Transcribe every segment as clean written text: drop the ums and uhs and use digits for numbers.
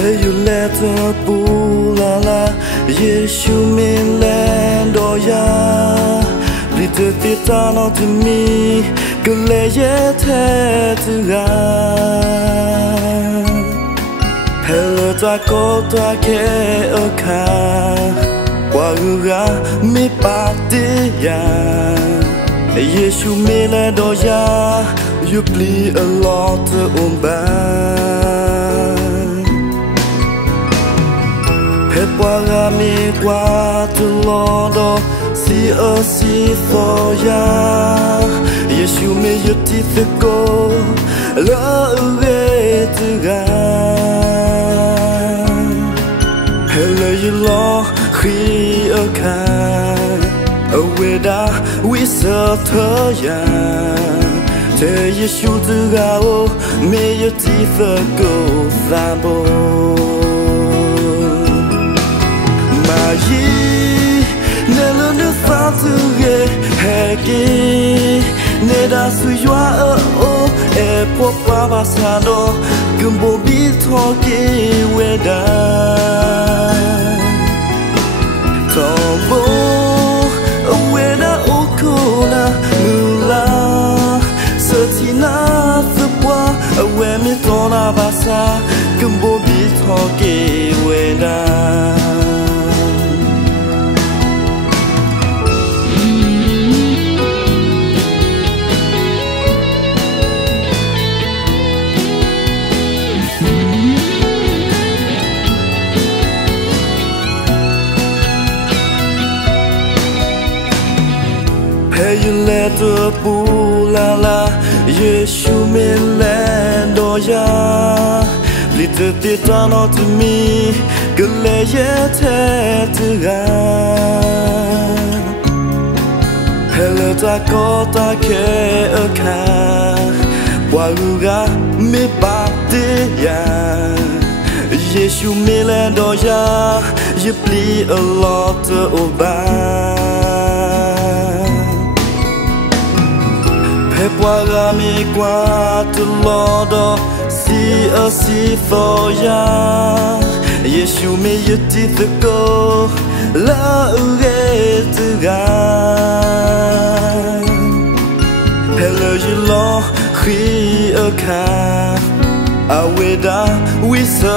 Hey you let her pulala Yeshu min lando ya Little titano to me Gule yete to ga Hello ta kota ke oka Waguga mi patia Yeshu min lando ya You plead a lot Pepwaga mi qua tu lodo si a si foya Yeshu me yuti fiko la uwe tu ga Hello you lo khi a ka Awe da we sa ya Te Yeshu tu ga o me yuti fiko flambo Nelo ne fatu ge heki Neda suywa o e popa basano Gumbo bitoke weda Tombo weda okona mula Satina thupwa awe mitona basa Gumbo bitoke weda Hey you let the pulala Yeshu min lando ya Little titano to me Gule yete to ga Hello ta kota ke oka Waguga mi patia Yeshu min lando ya You plead a lot Pepwaga mi qua tu lodo si a si foya Yeshu me yuti fiko la uge tu ga Hello you lo khi a ka Aweda we sa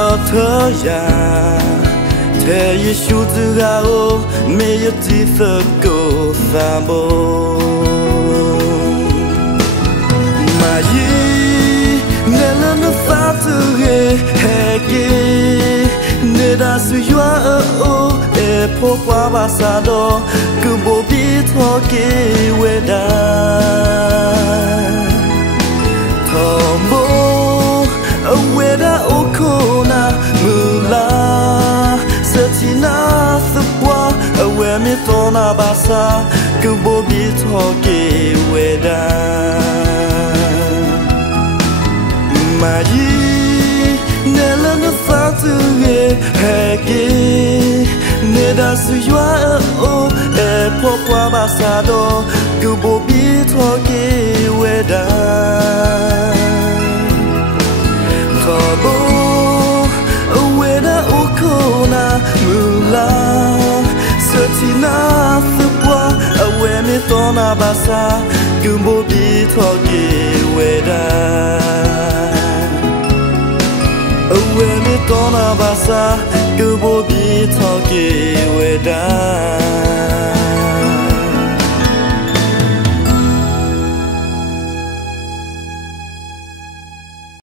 ya Te Yeshu tu ga o me yuti fiko fambo Nela no fatu ge heki Neda suywa o e popa basado Gumbo bitoke weda Tombo weda okona mula Satina thupwa awe mitona basa Gumbo bitoke weda Nela no fatu ge heki Neda suywa o e popa basado Gumbo bitoke weda Tobo weda okona mula Satina thupwa awe mitona basa Gumbo bitoke weda Awe mitona basa Gumbo bitoke weda